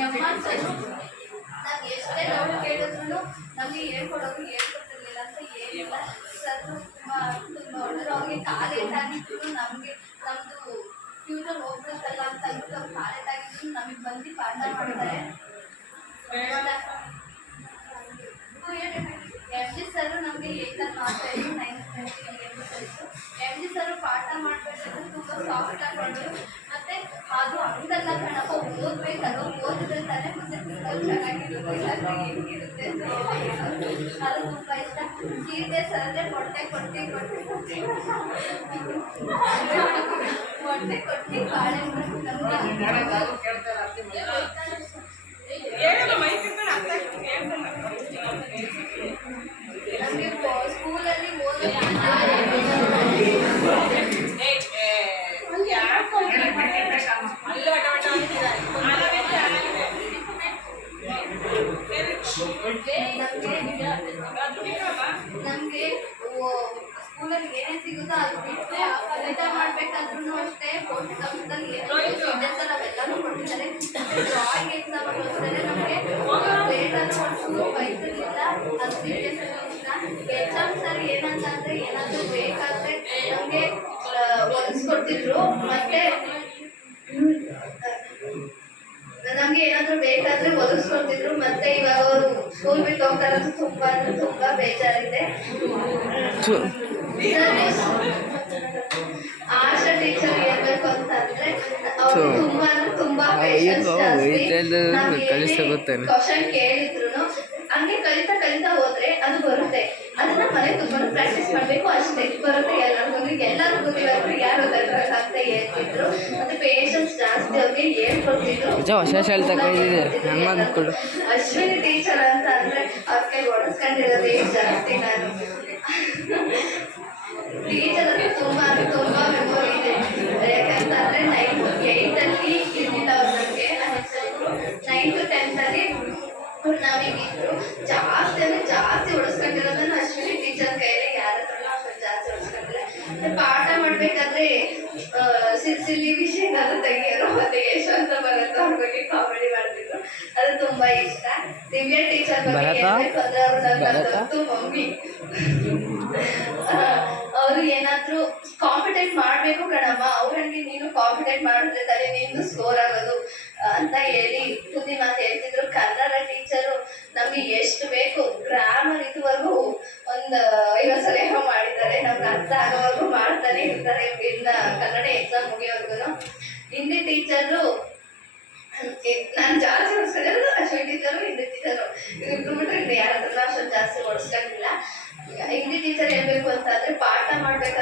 ನೆಮ್ಮಸರು ನಾವು ಎಷ್ಟೇ ಡೌಟ್ ಕೇಳಿದ್ರು ನಮಗೆ ಹೇಳ್ಕೊಡೋರು ಹೇಳ್ಕೊಟ್ಟಿರ್ಲಿಲ್ಲ ಅಂತ ಏನಿಲ್ಲ. ಸರ್ ತುಂಬ ಒಳ್ಳೆಯರು. ಅವ್ರಿಗೆ ಕಾಲೇಜ್ ಆಗಿದ್ರು ನಮಗೆ ನಮ್ಮದು ಫ್ಯೂಚರ್ ಹೋಗ್ಬೇಕಲ್ಲ ಅಂತ ಅಂದ್ಬಿಟ್ಟು ಅವ್ರು ಕಾಲೇಜ್ ಆಗಿದ್ರು ನಮಗೆ ಬಂದು ಪಾಠ ಮಾಡ್ತಾರೆ. ಎಮ್ ಜಿ ಸರ್ ನಮಗೆ ಏಕಲ್ ಮಾಡ್ತಾಯಿದ್ರು 9th ಎಮ್ ಜಿ ಸರ್ ಪಾಠ ಮಾಡಬೇಕಾದ್ರೆ ತುಂಬ ಸಾಫ್ಟ್ ಆಗಿ ಮಾಡೋರು. ಮತ್ತು ಅದು ಹಂಗಲ್ಲ ಕಣಪ್ಪ, ಓದಬೇಕಲ್ಲ, ಓದಿದ್ರೆ ತಾನೇ ಮುಂದೆ ಚೆನ್ನಾಗಿರುತ್ತೆ, ಇಲ್ಲಾಂದ್ರೆ ಹೆಂಗಿರುತ್ತೆ ಅದು ತುಂಬ ಇಷ್ಟ. ಗೀತೆ ಸರ್ದೇ ಮೊಟ್ಟೆ ಕೊಟ್ಟು ಬಾಳೆ ನಮಗೆ ಸ್ಕೂಲಲ್ಲಿ ನಮಗೆ ಸ್ಕೂಲಲ್ಲಿ ಏನೇ ಸಿಗುತ್ತೋ ಅದು ಬಿಟ್ಟರೆ ಊಟ ಮಾಡಬೇಕಾದ್ರೂ ಅಷ್ಟೇ ಪೌಷ್ಟಿಕಾಂಶದಲ್ಲಿ ಏನೆಲ್ಲ ಅವೆಲ್ಲನೂ ಕೊಟ್ಟಿದ್ದಾರೆ. ಡ್ರಾಯಿಂಗ್ ಎಕ್ಸಾಮ್ ಕೊಡ್ತಾರೆ ನಮಗೆ ಪ್ಲೇಟನ್ನು ಕೊಟ್ಟು ಬೈತಿರ್ಲಿಲ್ಲ. ಅದು ಇಷ್ಟ. ಎಕ್ಸಾಮ್ ಸರ್ ಏನಂತ ಅಂದರೆ ಏನಾದರೂ ಬೇಕಾದರೆ ನಮಗೆ ಹೊಲಿಸ್ಕೊಡ್ತಿದ್ರು. ಮತ್ತೆ ನಮ್ಗೆ ಏನಾದ್ರು ಬೇಕಾದ್ರೆ ಒದಗಿಸ್ಕೊಡ್ತಿದ್ರು. ಮತ್ತೆ ಇವಾಗ ಅವರು ಸ್ಕೂಲ್ ಬಿಟ್ಟು ಹೋಗ್ತಾರೆ ಅಂತ ತುಂಬಾ ಅಂದ್ರೆ ತುಂಬಾ ಬೇಜಾರಿದೆ. ಆಶಾ ಟೀಚರ್ ಹೇಳ್ಬೇಕು ಅಂತಂದ್ರೆ ಅವರು ತುಂಬಾ ಅಂದ್ರೆ ತುಂಬಾ ಕ್ವಶನ್ ಕೇಳಿದ್ರು ಹಂಗೆ ಕಲಿತಾ ಕಲಿತಾ ಹೋದ್ರೆ ಅದು ಬರುತ್ತೆ. ಅದನ್ನ ಮನೆ ತುಂಬ ಪ್ರಾಕ್ಟೀಸ್ ಮಾಡ್ಬೇಕು, ಅಷ್ಟೇ ಬರುತ್ತೆ. ಎಲ್ಲರೂ ಗೊತ್ತಿರೋರು ಯಾರು ಅಂತ ಹೇಳ್ತಿದ್ರು. ಮತ್ತೆ ಪೇಷನ್ಸ್ ಜಾಸ್ತಿ ಅವ್ರಿಗೆ ಹೇಳ್ಕೊಡ್ತಿದ್ರು. ಅಶ್ವಿನಿ ಟೀಚರ್ ಅಂತ ಅಂದ್ರೆ ಅವ್ರಿಗೆ ಓಡಿಸ್ಕೊಂಡಿರೋದೇ ಜಾಸ್ತಿ. ನಾನು ಟೀಚರ್ ಅಂದ್ರೆ ತುಂಬಾ ಮೆಮೊರಿ ಇದೆ. ಯಾಕಂತಂದ್ರೆ 9th 8th ಇರ್ಲಿಲ್ಲ ಅವ್ರು ನಮಗೆ. 9th 10th ನಾವೀಗಿದ್ರು ಜಾಸ್ತಿ ಅಂದ್ರೆ ಜಾಸ್ತಿ ಉಳಿಸ್ಕೊಂಡಿರೋದನ್ನ ಅಶ್ವಿನಿ ಟೀಚರ್ ಕೈಯಲ್ಲಿ ಯಾರ ಹತ್ರನೂ ಅಷ್ಟು ಜಾಸ್ತಿ ಉಳಿಸ್ಕೊಂಡಿಲ್ಲ. ಪಾಠ ಮಾಡ್ಬೇಕಾದ್ರೆ ಸಿಲ್ಲಿ ವಿಷಯನಾದ್ರು ತೆಗಿಯೋರು. ಮತ್ತೆ ಯಶವಂತ ಬರುತ್ತೆ ಅವ್ರ ಬಗ್ಗೆ ಕಾಮಿಡಿ ಮಾಡ್ತಿದ್ರು. ಅದು ತುಂಬಾ ಇಷ್ಟ. ದಿವ್ಯಾ ಟೀಚರ್ ಬಗ್ಗೆ ಹೇಳ್ಬೇಕು ಅಂದ್ರೆ ಅವ್ರು ಮಮ್ಮಿ. ಅವರು ಏನಾದ್ರು ಕಾಂಪಿಟೇಟ್ ಮಾಡ್ಬೇಕು ಕಣಮ್ಮ, ಅವ್ರಂಗೆ ನೀನು ಕಾಂಪಿಟೇಟ್ ಮಾಡಿದ್ರೆ ತಾನೇ ನಿಂದು ಸ್ಕೋರ್ ಆಗೋದು ಅಂತ ಹೇಳಿ ಬುದ್ಧಿ ಮಾತು ಹೇಳ್ತಿದ್ರು. ಕನ್ನಡ ಟೀಚರು ನಮ್ಗೆ ಎಷ್ಟು ಬೇಕು ಗ್ರಾಮರ್ ಇದುವರೆಗೂ ಒಂದು 50 ಸಲ ಮಾಡಿದ್ದಾರೆ. ನಮ್ಗೆ ಅರ್ಥ ಆಗೋವರೆಗೂ ಮಾಡ್ತಾನೆ ಇರ್ತಾರೆ ಇನ್ನ ಕನ್ನಡ ಎಕ್ಸಾಮ್ ಮುಗಿಯೋವರೆಗೂ. ಹಿಂದಿ ಟೀಚರು ನಾನು ಜಾಸ್ತಿ ಓಡಿಸ್ಕೊಂಡಿರೋದು ಅಶ್ವಿನಿ ಟೀಚರು, ಹಿಂದಿ ಟೀಚರು ಇಬ್ರು ಬಿಟ್ಟರೆ ಇನ್ನು ಯಾರ ಹತ್ರ ಅಷ್ಟೊಂದು ಜಾಸ್ತಿ ಓಡಿಸ್ಕೊಂಡಿಲ್ಲ. ಹಿಂದಿ ಟೀಚರ್ ಹೇಳ್ಬೇಕು ಅಂತಂದ್ರೆ ಪಾಠ ಮಾಡ್ಬೇಕಾದ್ರೆ